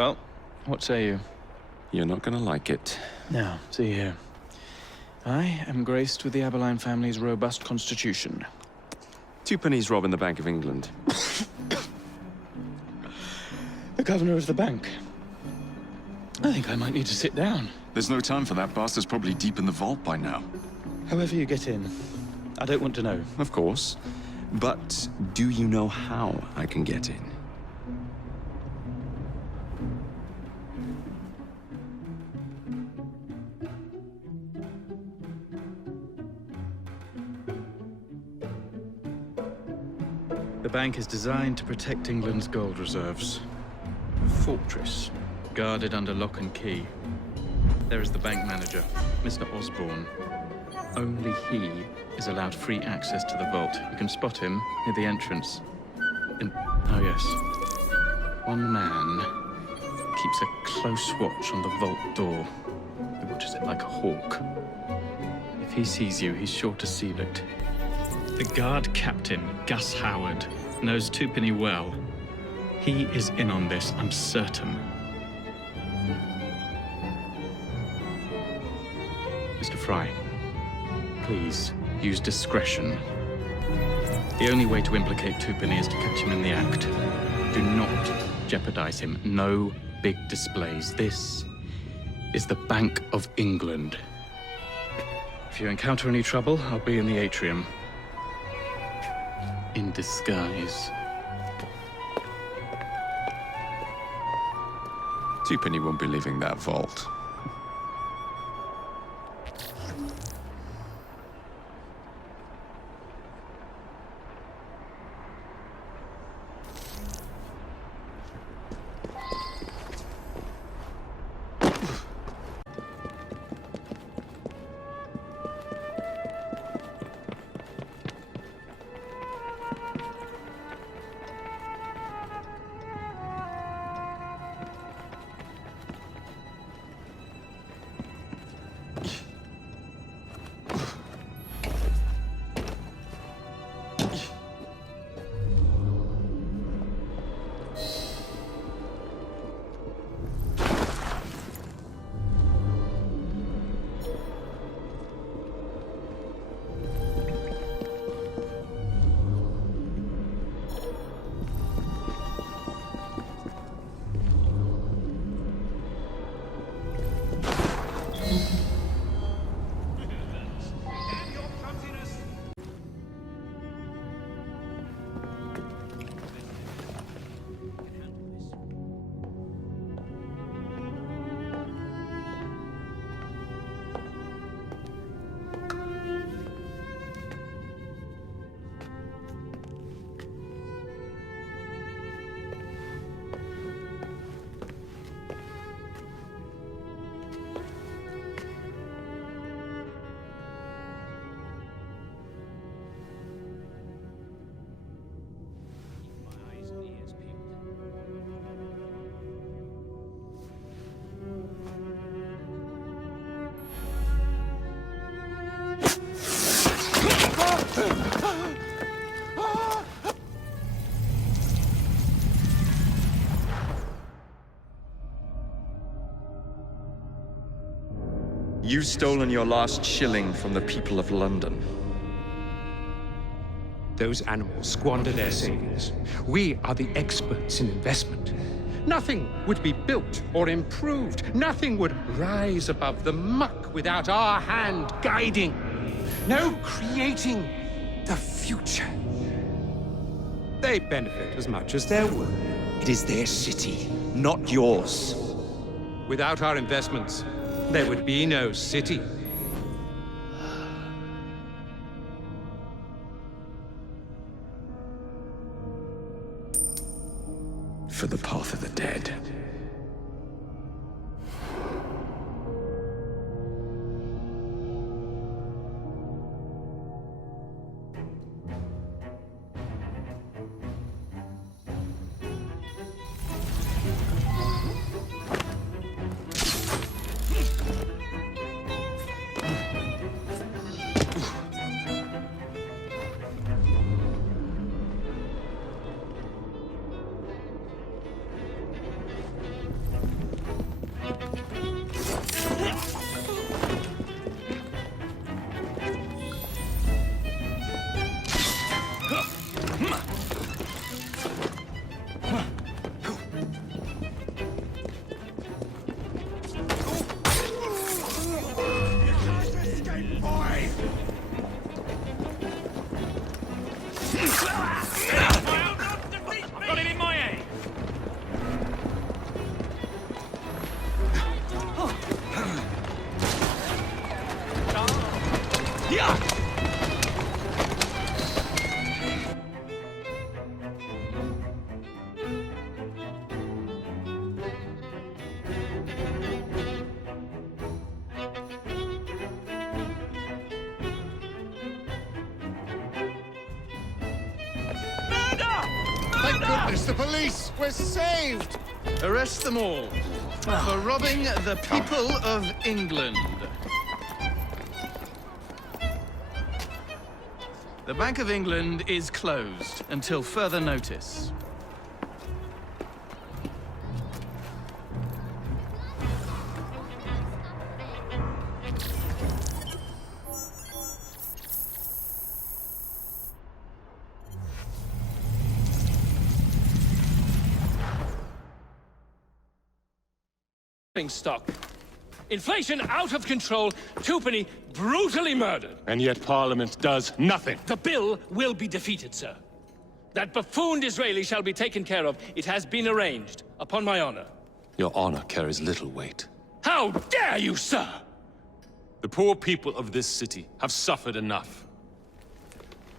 Well, what say you? You're not gonna like it. Now, see here. I am graced with the Aberline family's robust constitution. 2 pennies robbing the Bank of England. The governor of the bank. I think I might need to sit down. There's no time for that. Bastard's probably deep in the vault by now. However you get in, I don't want to know. Of course. But do you know how I can get in? The bank is designed to protect England's gold reserves. A fortress, guarded under lock and key. There is the bank manager, Mr. Osborne. Only he is allowed free access to the vault. You can spot him near the entrance. Oh yes. One man keeps a close watch on the vault door. He watches it like a hawk. If he sees you, he's sure to seal it. The guard captain, Gus Howard, knows Twopenny well. He is in on this, I'm certain. Mr. Fry, please use discretion. The only way to implicate Twopenny is to catch him in the act. Do not jeopardize him. No big displays. This is the Bank of England. If you encounter any trouble, I'll be in the atrium. In disguise. 2 penny won't be leaving that vault. You've stolen your last shilling from the people of London. Those animals squander their savings. We are the experts in investment. Nothing would be built or improved. Nothing would rise above the muck without our hand guiding. No creating the future. They benefit as much as their work. It is their city, not yours. Without our investments, there would be no city. For the path of the dead. goodness, the police! We're saved! Arrest them all for robbing the people of England. The Bank of England is closed until further notice. Stock. Inflation out of control, Twopenny brutally murdered. And yet Parliament does nothing. The bill will be defeated, sir. That buffoon Disraeli shall be taken care of. It has been arranged, upon my honor. Your honor carries little weight. How dare you, sir! The poor people of this city have suffered enough.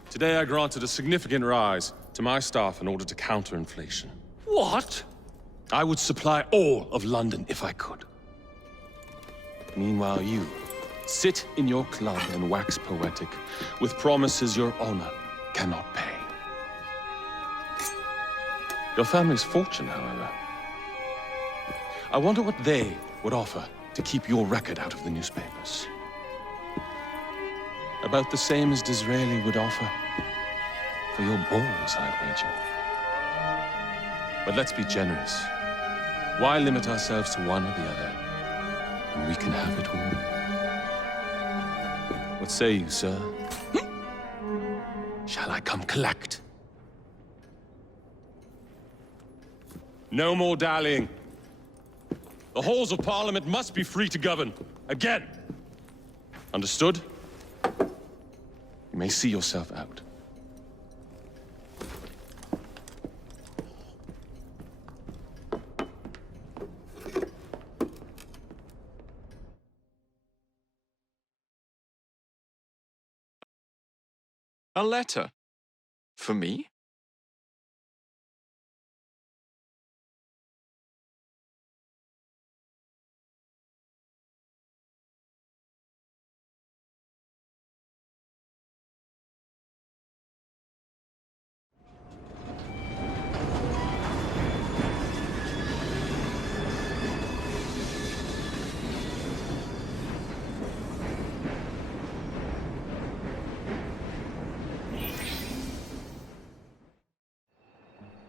Today I granted a significant rise to my staff in order to counter inflation. What? I would supply all of London if I could. Meanwhile, you sit in your club and wax poetic with promises your honor cannot pay. Your family's fortune, however. I wonder what they would offer to keep your record out of the newspapers. About the same as Disraeli would offer for your balls, I'd wager. But let's be generous. Why limit ourselves to one or the other when we can have it all? What say you, sir? Shall I come collect? No more dallying. The halls of Parliament must be free to govern. Again. Understood? You may see yourself out. A letter? For me?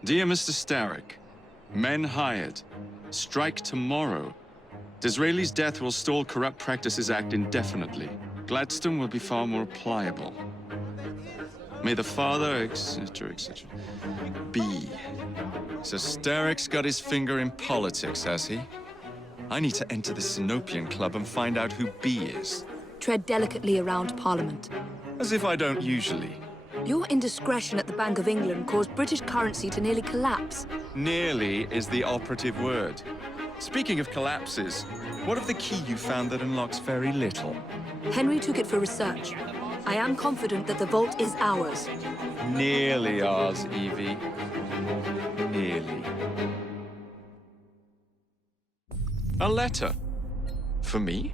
Dear Mr. Starrick, men hired. Strike tomorrow. Disraeli's death will stall Corrupt Practices Act indefinitely. Gladstone will be far more pliable. May the father, etc., etc. B. So Starrick's got his finger in politics, has he? I need to enter the Sinopian Club and find out who B is. Tread delicately around Parliament. As if I don't usually. Your indiscretion at the Bank of England caused British currency to nearly collapse. Nearly is the operative word. Speaking of collapses, what of the key you found that unlocks very little? Henry took it for research. I am confident that the vault is ours. Nearly ours, Evie. Nearly. A letter? For me?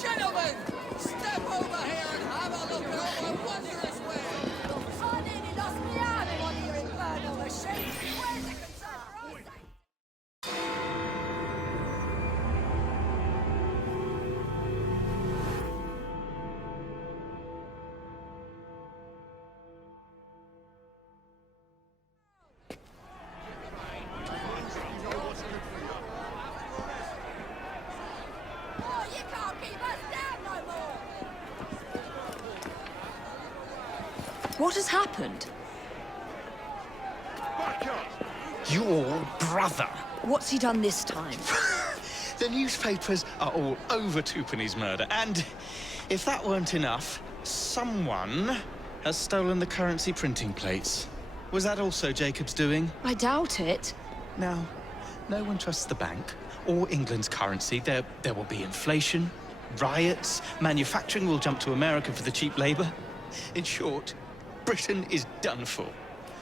Gentlemen, step over here and have a look at all the wondrous wares. I nearly lost my arm in one of your infernal machines. Where's the concern? Oh, you can't keep us down no more. What has happened? Your brother! What's he done this time? The newspapers are all over Twopenny's murder, and if that weren't enough, someone has stolen the currency printing plates. Was that also Jacob's doing? I doubt it. Now, no one trusts the bank or England's currency. There will be inflation, riots, manufacturing will jump to America for the cheap labor. In short, Britain is done for.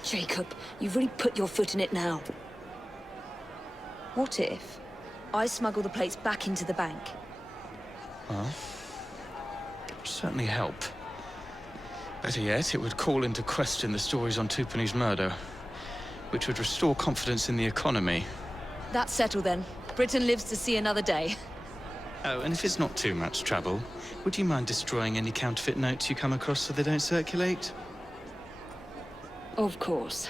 Jacob, you've really put your foot in it now. What if I smuggle the plates back into the bank. Well, certainly help. Better yet, it would call into question the stories on Tupani's murder, which would restore confidence in the economy. That's settled then. Britain lives to see another day. Oh, and if it's not too much trouble, would you mind destroying any counterfeit notes you come across so they don't circulate? Of course.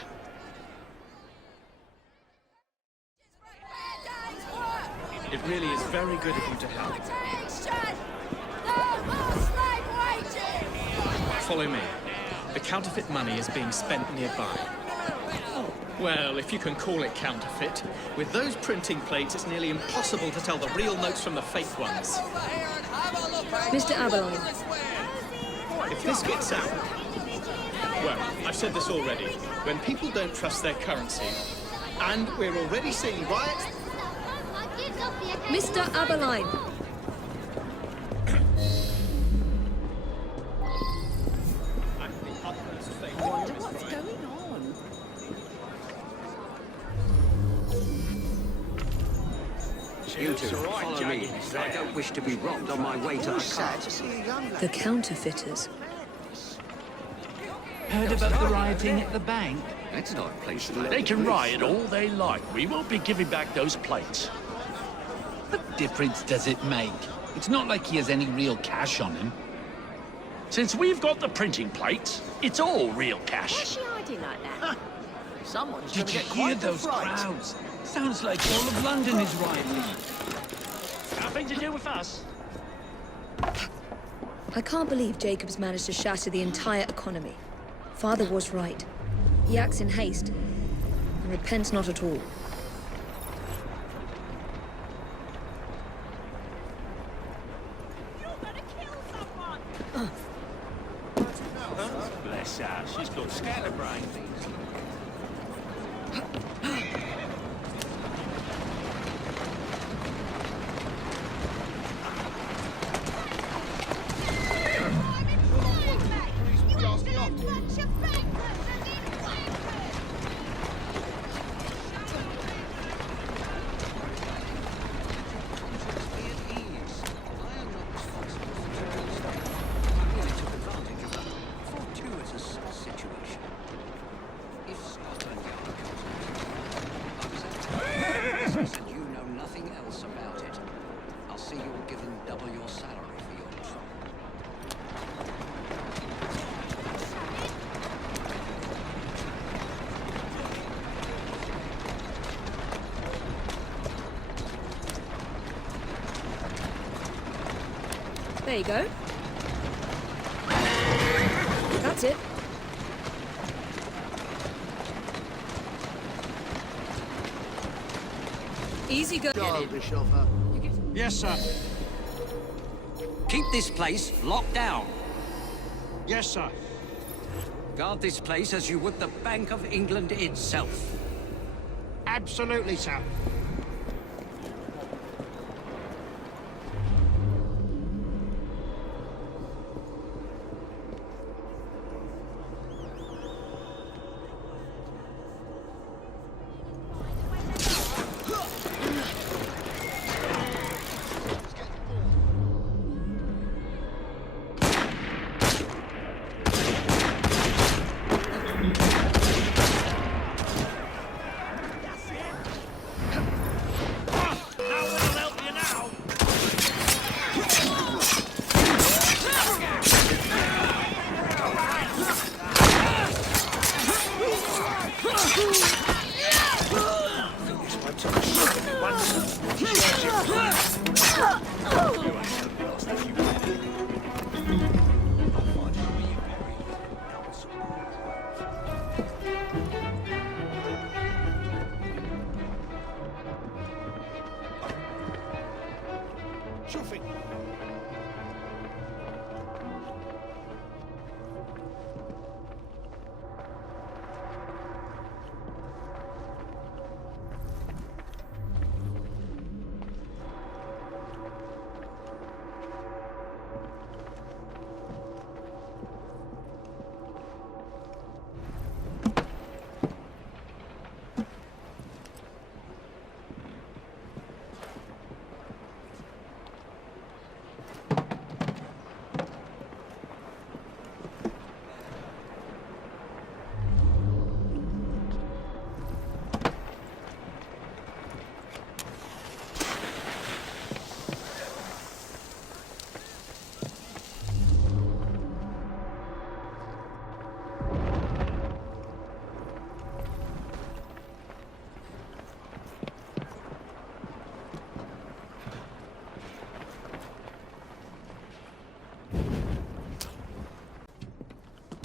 It really is very good of you to help. No more slave wages! Follow me. The counterfeit money is being spent nearby. Well, if you can call it counterfeit. With those printing plates, it's nearly impossible to tell the real notes from the fake ones. Mr. Avalon. If this gets out... Well, I've said this already. When people don't trust their currency, and we're already seeing riots... Mr. Aberline. I wonder what's going on. You two, follow me. I don't wish to be robbed on my way to the cart. The counterfeiters. Heard about the rioting at the bank? That's not a place They can riot all they like. We won't be giving back those plates. What difference does it make? It's not like he has any real cash on him. Since we've got the printing plates, it's all real cash. Why is she hiding like that? Someone's Did gonna you get hear quite the those fright. crowds? Sounds like all of London is rioting. Nothing to do with us. I can't believe Jacobs managed to shatter the entire economy. Father was right. He acts in haste, and repents not at all. Bless her, she's got scatterbrain. And you know nothing else about it. I'll see you're given double your salary for your trouble. There you go. That's it. Easy go. Yes, sir. Keep this place locked down. Yes, sir. Guard this place as you would the Bank of England itself. Absolutely, sir.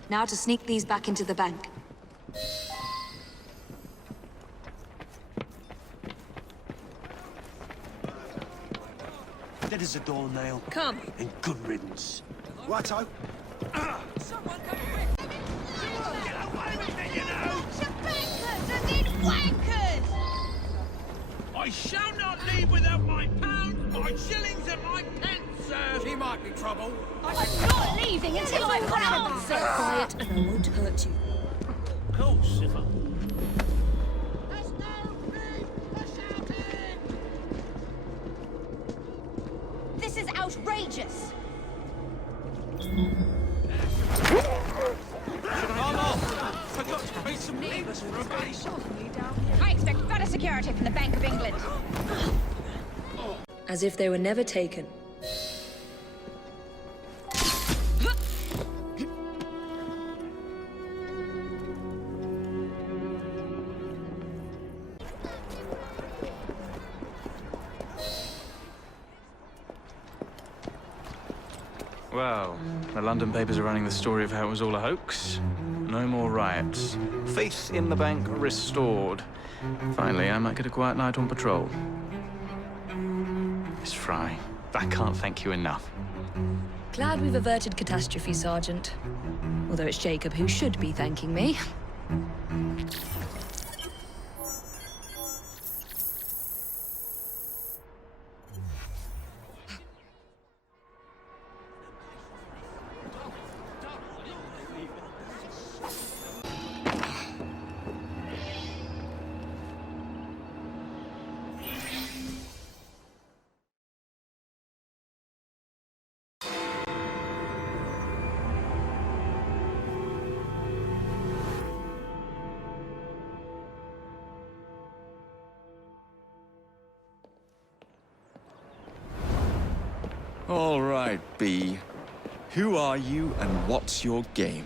Now to sneak these back into the bank. Dead as a doornail. Come. And good riddance. Righto. Someone come quick! Get away with it, you know! Bankers and these wankers! I shall not leave without my pounds, my shillings, and my pence, sir! She might be trouble. I'm not leaving until I've got an answer! Quiet and I won't hurt you. Of course, if I... There's no need for shouting! This is outrageous! I expect better security from the Bank of England. As if they were never taken. Well, the London papers are running the story of how it was all a hoax. No more riots. Faith in the bank restored. Finally, I might get a quiet night on patrol. Miss Fry, I can't thank you enough. Glad we've averted catastrophe, Sergeant. Although it's Jacob who should be thanking me. All right, B. Who are you and what's your game?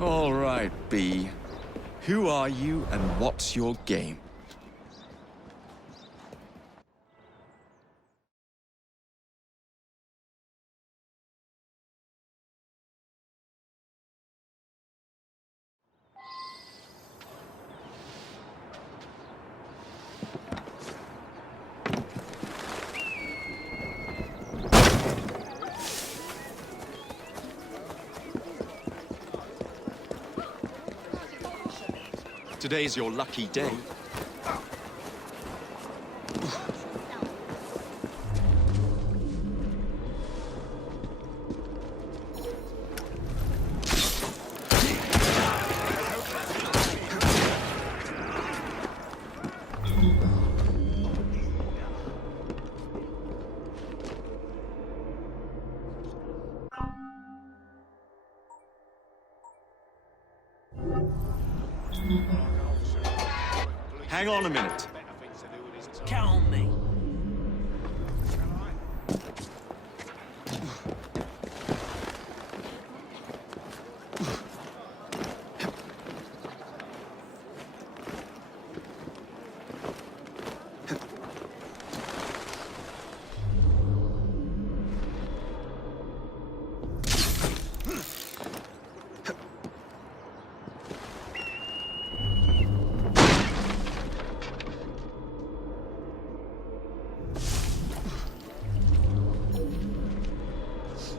All right, B. Who are you and what's your game? Today's your lucky day. Hang on a minute. Count on me.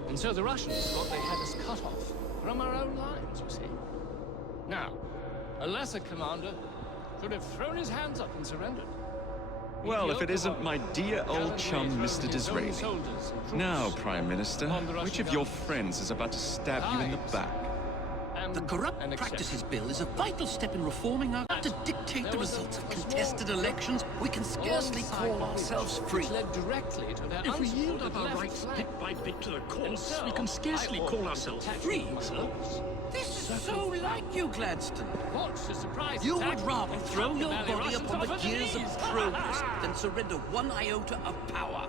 And so the Russians thought they had us cut off from our own lines, you see. Now, a lesser commander should have thrown his hands up and surrendered. Well, if it isn't my dear old chum, Mr. Disraeli. Now, Prime Minister, which of your friends is about to stab you in the back? The Corrupt Practices Bill is a vital step in reforming our... To dictate the results of contested elections, we can scarcely call ourselves free. If we yield up our rights bit by bit to the courts, we can scarcely call ourselves free, sir. This is so like you, Gladstone. What's the surprise? You would rather throw your body upon the gears of progress than surrender one iota of power.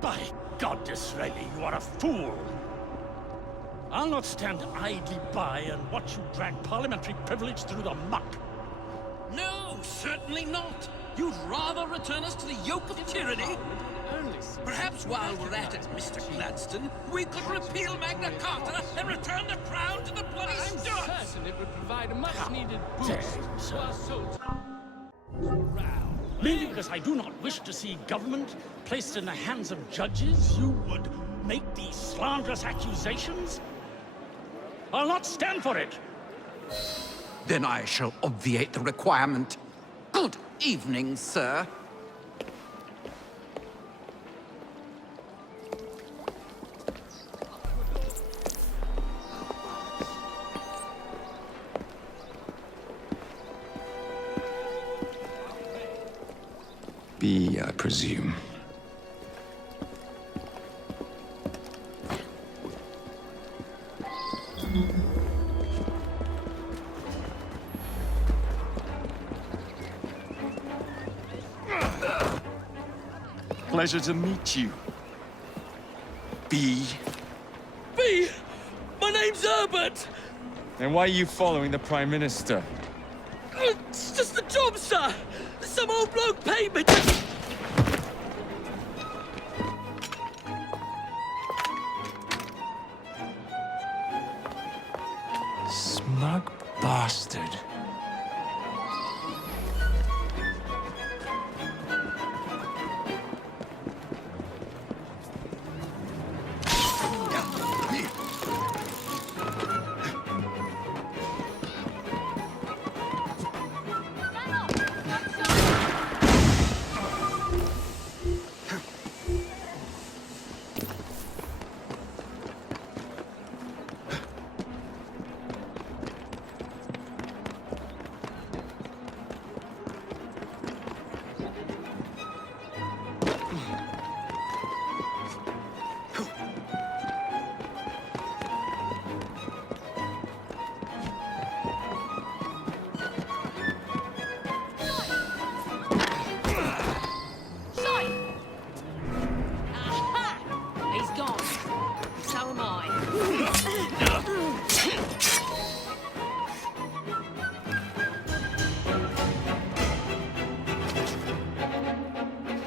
By God, Disraeli, you are a fool! I'll not stand idly by and watch you drag parliamentary privilege through the muck. No, certainly not. You'd rather return us to the yoke of tyranny? Perhaps while we're at it, Mr. Gladstone, we could repeal Magna Carta and return the crown to the bloody Stuarts! I'm certain it would provide a much-needed boost to our soldiers. Merely because I do not wish to see government placed in the hands of judges, you would make these slanderous accusations? I'll not stand for it! Then I shall obviate the requirement. Good evening, sir. B, I presume. Pleasure to meet you. B. B! My name's Herbert! And why are you following the Prime Minister? It's just a job, sir! Some old bloke paid me to... Smug bastard.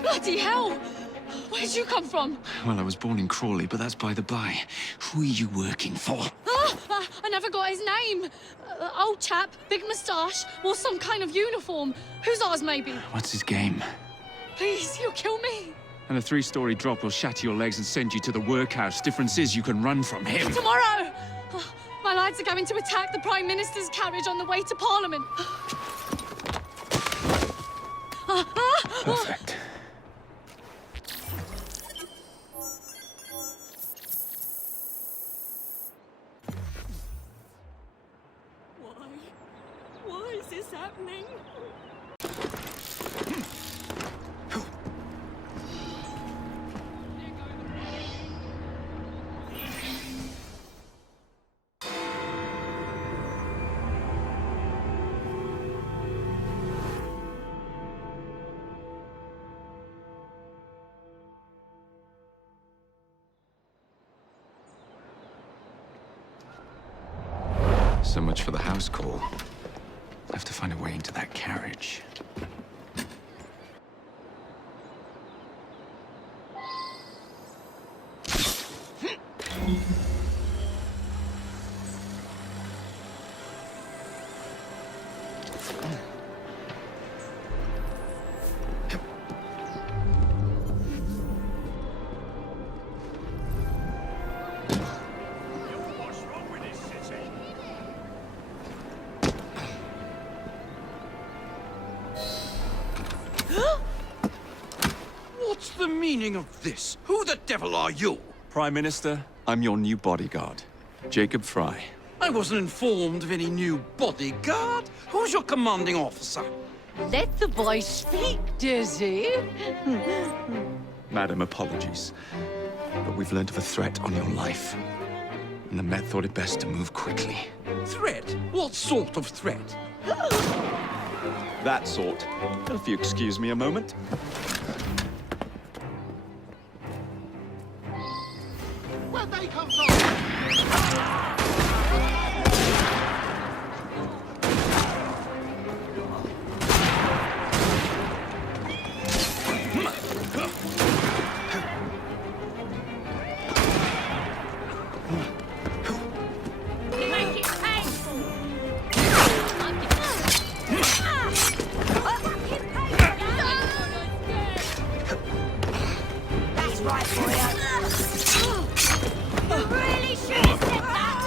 Bloody hell! Where'd you come from? Well, I was born in Crawley, but that's by the by. Who are you working for? I never got his name. Old chap, big moustache, wore some kind of uniform. Who's ours, maybe? What's his game? Please, you'll kill me. And a 3-story drop will shatter your legs and send you to the workhouse. Difference is you can run from him. Tomorrow! My lads are going to attack the Prime Minister's carriage on the way to Parliament. Perfect. Why is this happening? So much for the house call. I have to find a way into that carriage. What's the meaning of this? Who the devil are you? Prime Minister, I'm your new bodyguard, Jacob Fry. I wasn't informed of any new bodyguard. Who's your commanding officer? Let the boy speak, Dizzy. Madam, apologies. But we've learned of a threat on your life. And the Met thought it best to move quickly. Threat? What sort of threat? That sort. If you excuse me a moment. Where'd they come from? Make it painful. That's right, boy. You really should have said that.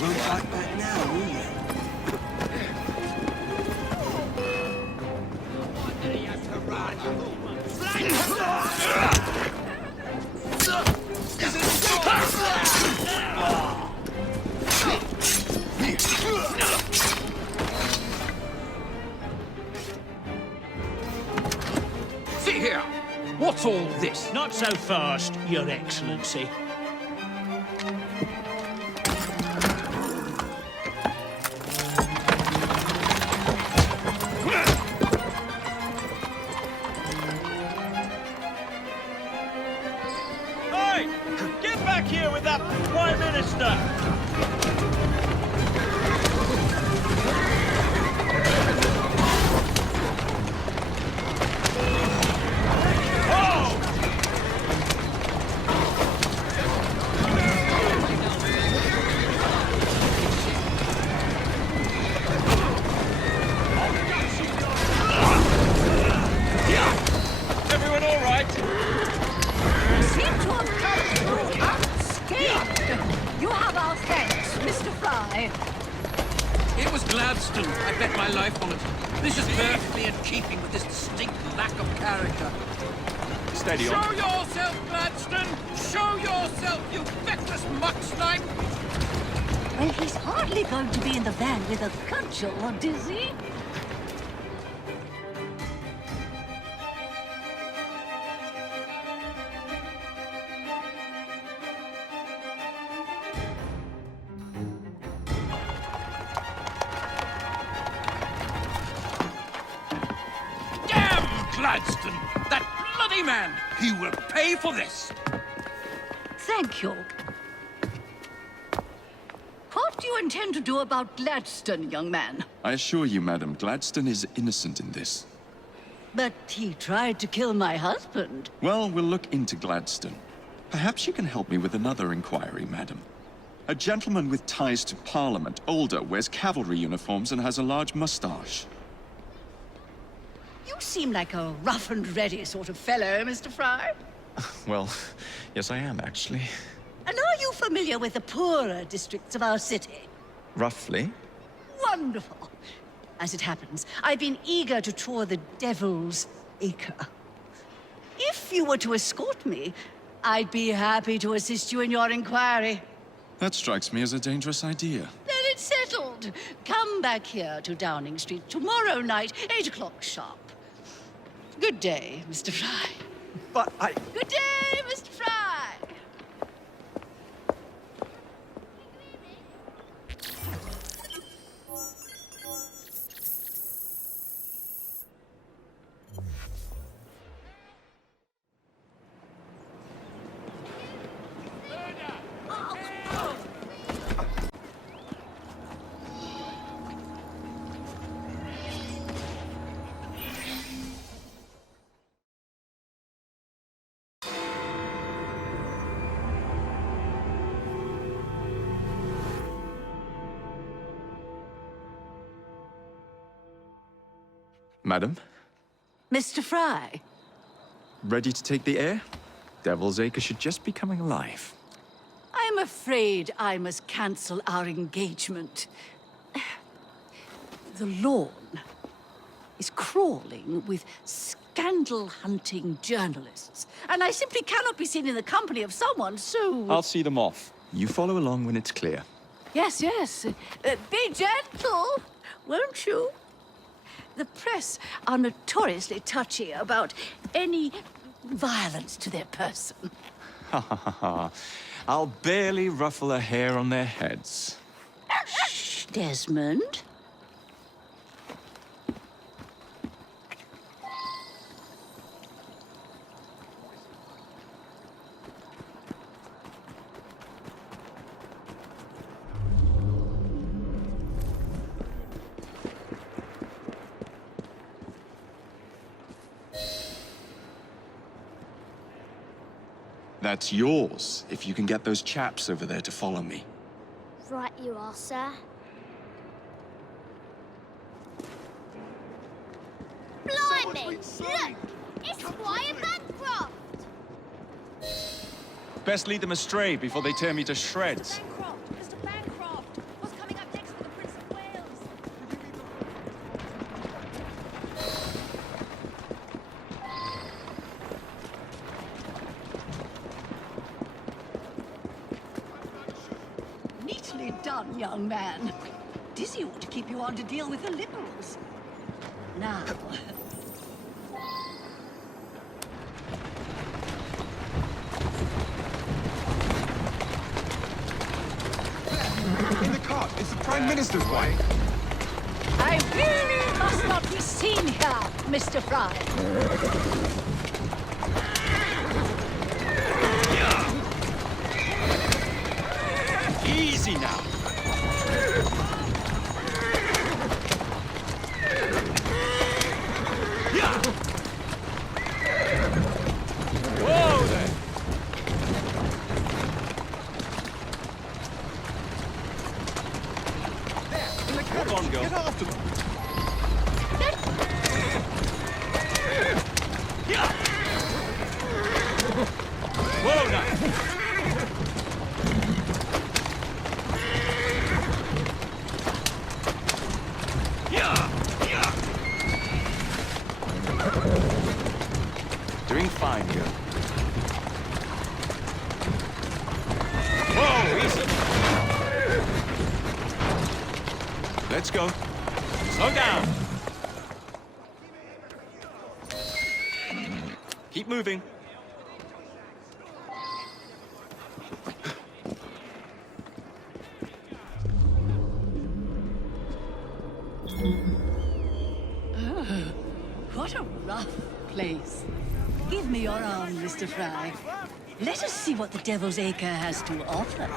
Won't fight back now, will you? See here! What's all this? Not so fast, Your Excellency. Hey! Get back here with that Prime Minister! Everyone all right? Seem to have come through unscathed. You have our thanks, Mr. Fry. It was Gladstone. I bet my life on it. This is perfectly in keeping with this distinct lack of character. Steady on. Show yourself, Gladstone! Show yourself, you feckless mucksnipe! Well, he's hardly going to be in the van with a cudgel, Dizzy. Damn Gladstone! That bloody man! He will pay for this! Thank you. What do you intend to do about Gladstone, young man? I assure you, Madam, Gladstone is innocent in this. But he tried to kill my husband. Well, we'll look into Gladstone. Perhaps you can help me with another inquiry, Madam. A gentleman with ties to Parliament, older, wears cavalry uniforms and has a large mustache. You seem like a rough and ready sort of fellow, Mr. Fry. Well, yes I am, actually. And are you familiar with the poorer districts of our city? Roughly. Wonderful. As it happens, I've been eager to tour the Devil's Acre. If you were to escort me, I'd be happy to assist you in your inquiry. That strikes me as a dangerous idea. Then it's settled. Come back here to Downing Street tomorrow night, 8 o'clock sharp. Good day, Mr. Fry. But I... Good day, Mr. Fry! Madam? Mr. Fry? Ready to take the air? Devil's Acre should just be coming alive. I'm afraid I must cancel our engagement. The lawn is crawling with scandal-hunting journalists, and I simply cannot be seen in the company of someone so... I'll see them off. You follow along when it's clear. Yes, yes. Be gentle, won't you? The press are notoriously touchy about any violence to their person. Ha ha ha ha. I'll barely ruffle a hair on their heads. Shh, Desmond. That's yours, if you can get those chaps over there to follow me. Right you are, sir. Blimey! Look! It's Squire Bancroft! Best lead them astray before they tear me to shreds. Mr. Bancroft! What's coming up next for the Prince of Wales? Neatly done, young man. Dizzy ought to keep you on to deal with the Liberals. Now... In the cart, it's the Prime Minister's wife. I really must not be seen here, Mr. Fry. Easy now. Whoa there. Hold on, girl. Get after them. Whoa now. Doing fine, girl. Whoa, easy. Let's go. Slow down. Keep moving. What a rough place. Give me your arm, Mr. Fry. Let us see what the Devil's Acre has to offer.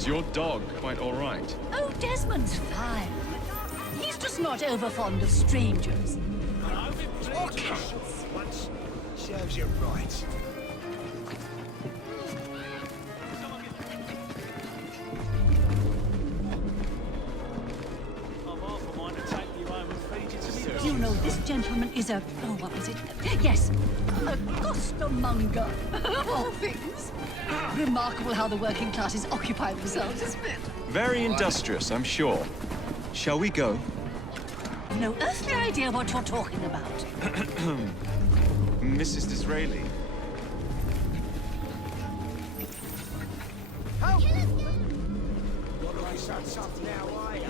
Is your dog quite all right? Oh, Desmond's fine. He's just not over fond of strangers. Or cats. Once serves you right. You know, this gentleman is a... oh, what was it? Yes, a costermonger, of all things. Remarkable how the working classes occupy themselves, isn't it? Very industrious, I'm sure. Shall we go? No earthly idea what you're talking about. Mrs. Disraeli. Help! What do I shut something now, are ya?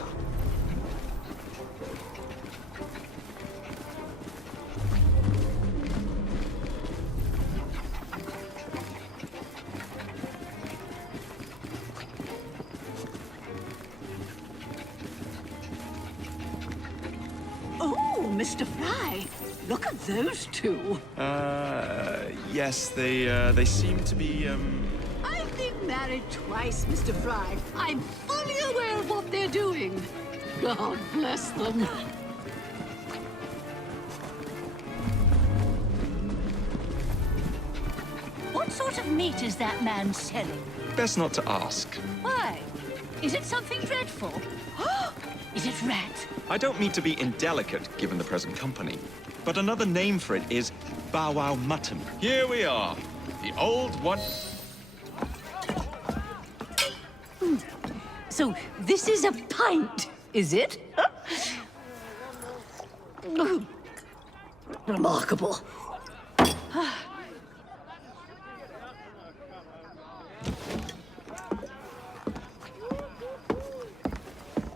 Oh, Mr. Fry, look at those two. Yes, they seem to be, I've been married twice, Mr. Fry. I'm fully aware of what they're doing. God bless them. What sort of meat is that man selling? best not to ask. Why? Is it something dreadful? Is it rat? I don't mean to be indelicate, given the present company, but another name for it is bow wow mutton. Here we are, the old one. So this is a pint, is it? Remarkable.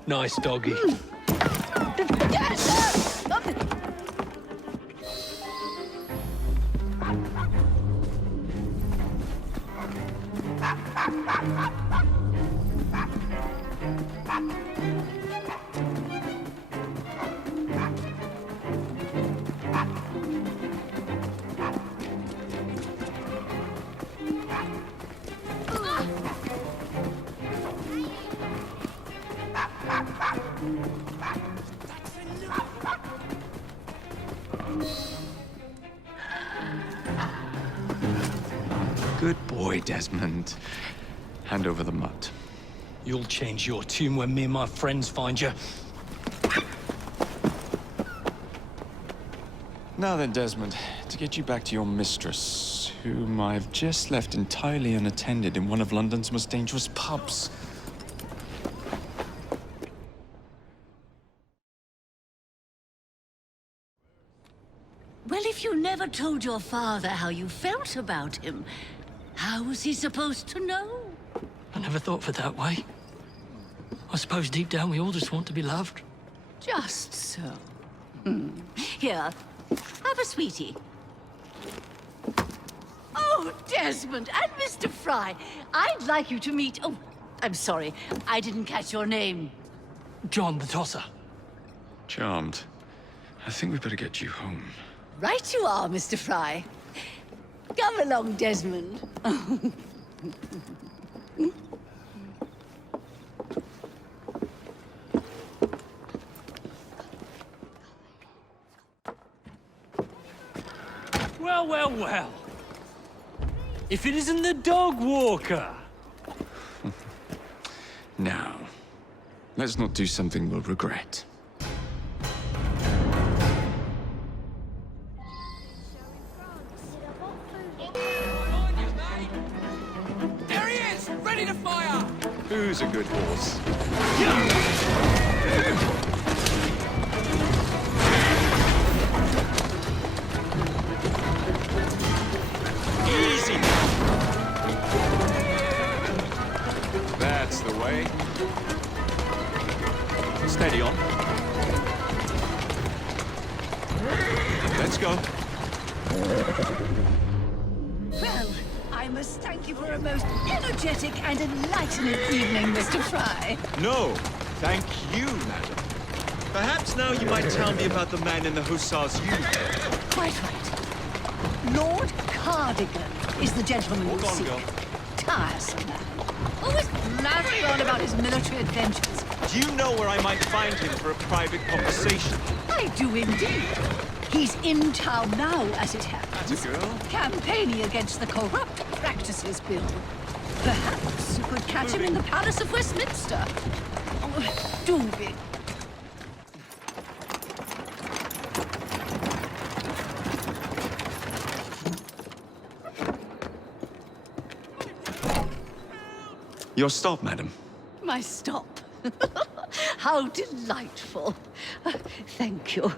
Nice doggy. Good boy, Desmond. Hand over the mutt. You'll change your tune when me and my friends find you. Now then, Desmond, to get you back to your mistress, whom I've just left entirely unattended in one of London's most dangerous pubs. Well, if you never told your father how you felt about him, how was he supposed to know? I never thought of it that way. I suppose deep down we all just want to be loved. Just so. Here, have a sweetie. Oh, Desmond and Mr. Fry, I'd like you to meet... Oh, I'm sorry, I didn't catch your name. John the Tosser. Charmed. I think we better get you home. Right you are, Mr. Fry. Come along, Desmond. Well, well, well. If it isn't the dog walker. Now, let's not do something we'll regret. There he is, ready to fire! Who's a good horse? Easy! That's the way. Steady on. Let's go. Well, I must thank you for a most energetic and enlightening evening, Mr. Fry. No, thank you, madam. Perhaps now you might tell me about the man in the hussar's uniform. Quite right. Lord Cardigan is the gentleman you seek. tiresome man. Always blathering on about his military adventures. Do you know where I might find him for a private conversation? I do indeed. He's in town now, as it happens. That's a girl. Campaigning against the Corrupt Practices Bill. Perhaps you could catch him in the Palace of Westminster. Oh, do be. Your stop, madam. My stop. How delightful. Thank you.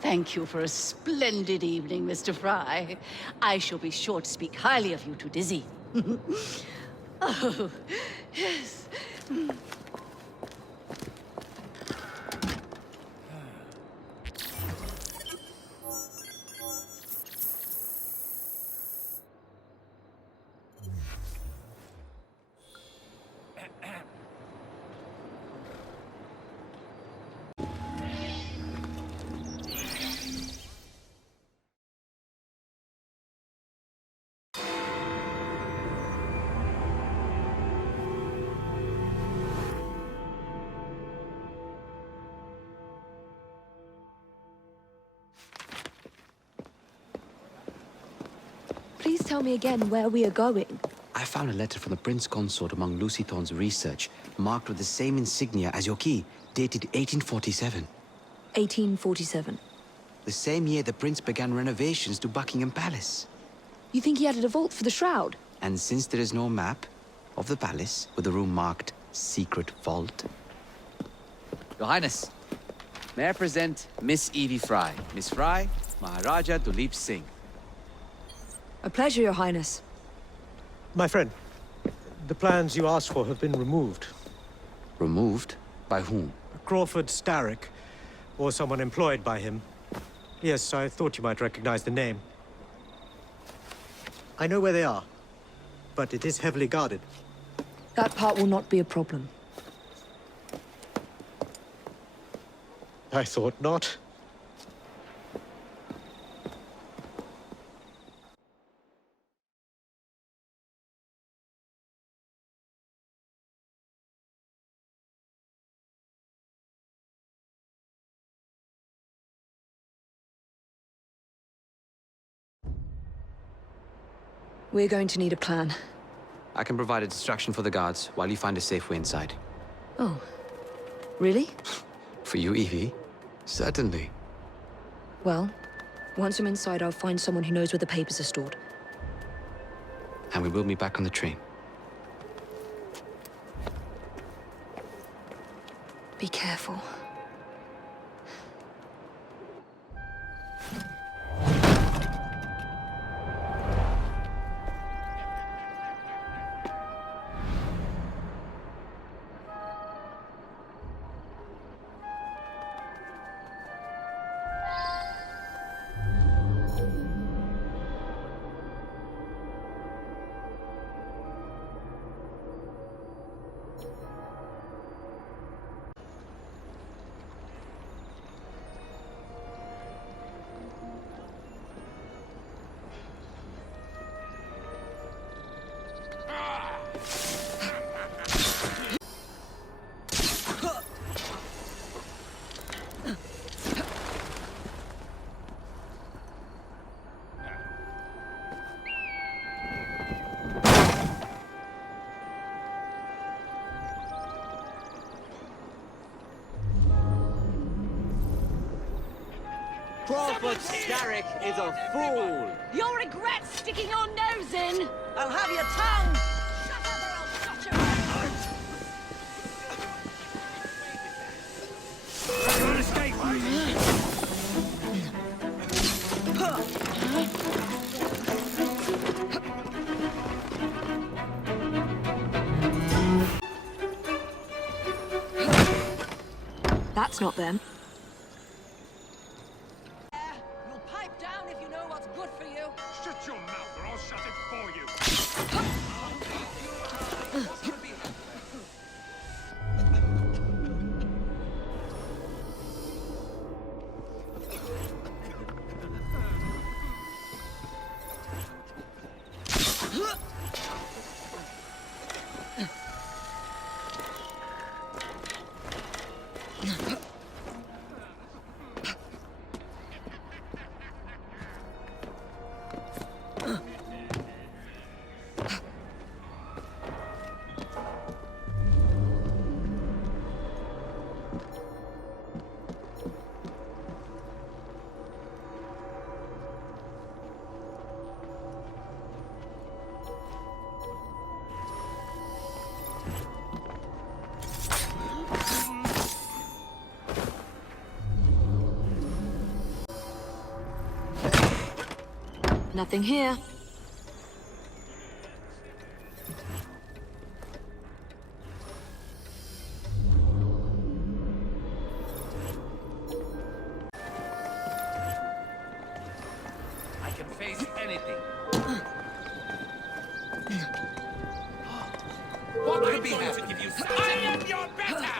Thank you for a splendid evening, Mr. Fry. I shall be sure to speak highly of you to Dizzy. Oh, yes. Please tell me again where we are going. I found a letter from the Prince Consort among Lucy Thorne's research, marked with the same insignia as your key, dated 1847. 1847. The same year the Prince began renovations to Buckingham Palace. You think he added a vault for the shroud? And since there is no map of the palace with the room marked Secret Vault... Your Highness, may I present Miss Evie Fry. Miss Fry, Maharaja Duleep Singh. A pleasure, Your Highness. My friend, the plans you asked for have been removed. Removed? By whom? Crawford Starrick, or someone employed by him. Yes, I thought you might recognize the name. I know where they are, but it is heavily guarded. That part will not be a problem. I thought not. We're going to need a plan. I can provide a distraction for the guards while you find a safe way inside. Oh. Really? For you, Evie? Certainly. Well, once I'm inside, I'll find someone who knows where the papers are stored. And we will meet back on the train. Be careful. Crawford Starrick is a fool! You'll regret sticking your nose in! I'll have your tongue! Shut up or I'll cut your head! Try to escape, That's not them. You'll pipe down if you know what's good for you. Shut your mouth or I'll shut it for you. Nothing here. I can face anything. What could be happening? To give you I am your better!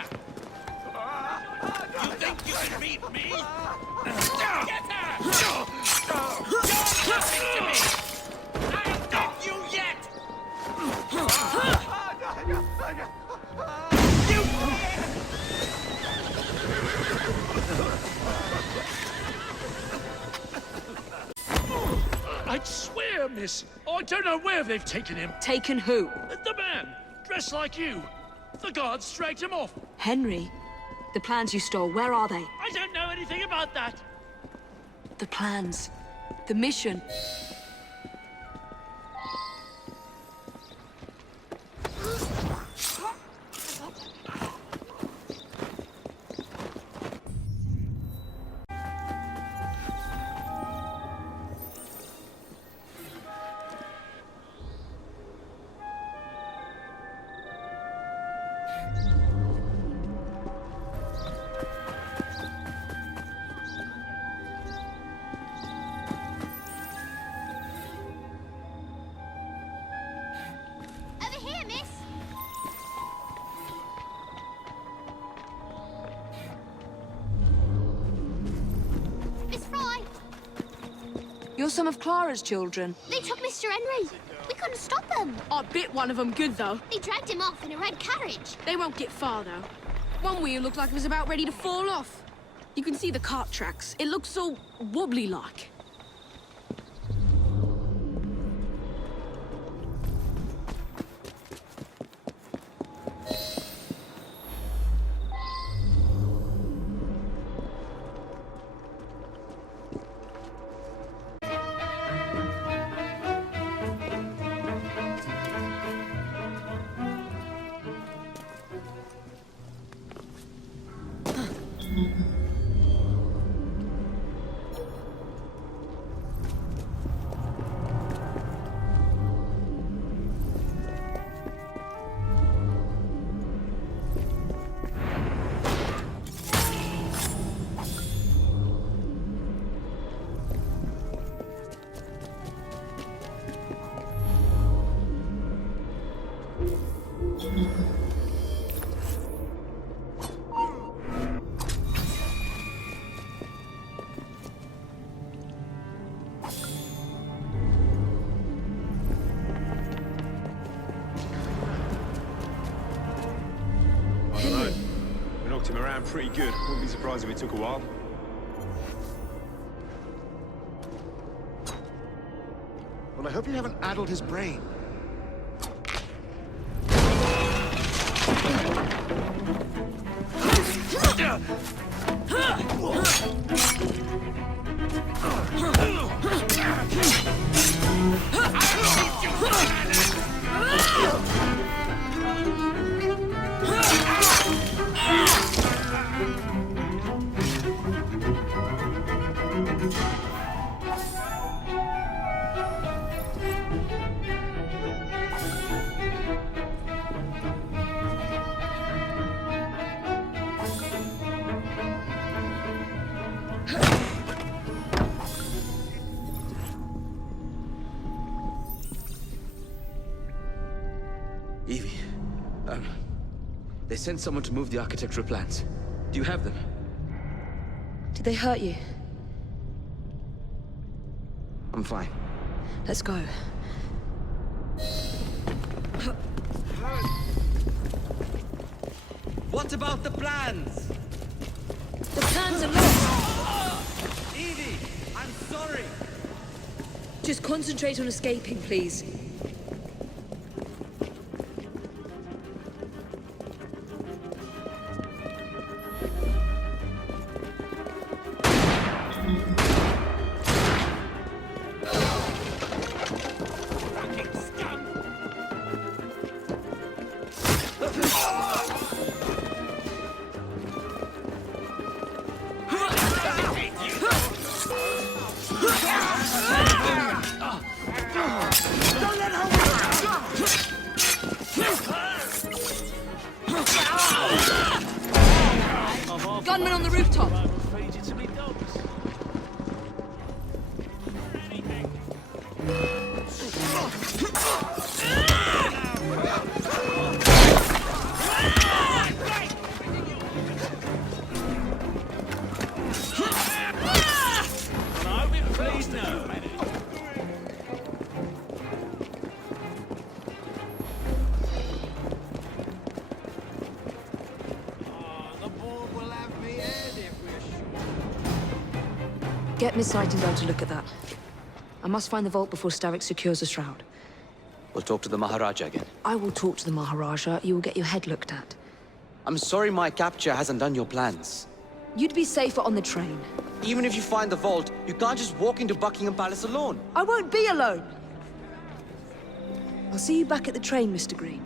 You think you can beat me? Get her! You're nothing to me! I'll get you yet! I'd swear, miss, I don't know where they've taken him. Taken who? The man, dressed like you. The guards dragged him off. Henry? The plans you stole, where are they? I don't know anything about that. The plans. The mission. Over here, miss. Miss Fry, You're some of Clara's children. they took Mr. Henry. We couldn't stop them. I bit one of them good, though. They dragged him off in a red carriage. They won't get far, though. One wheel looked like it was about ready to fall off. You can see the cart tracks. It looks so wobbly-like. I don't know. We knocked him around pretty good. Wouldn't be surprised if it took a while. Well, I hope you haven't addled his brain. Evie, they sent someone to move the architectural plans. Do you have them? Did they hurt you? I'm fine. Let's go. What about the plans? The plans are lost! Evie, I'm sorry. Just concentrate on escaping, please. Get Miss Nightingale to look at that. I must find the vault before Starrick secures the shroud. We'll talk to the Maharaja again. I will talk to the Maharaja. You will get your head looked at. I'm sorry my capture hasn't done your plans. You'd be safer on the train. Even if you find the vault, you can't just walk into Buckingham Palace alone. I won't be alone! I'll see you back at the train, Mr. Green.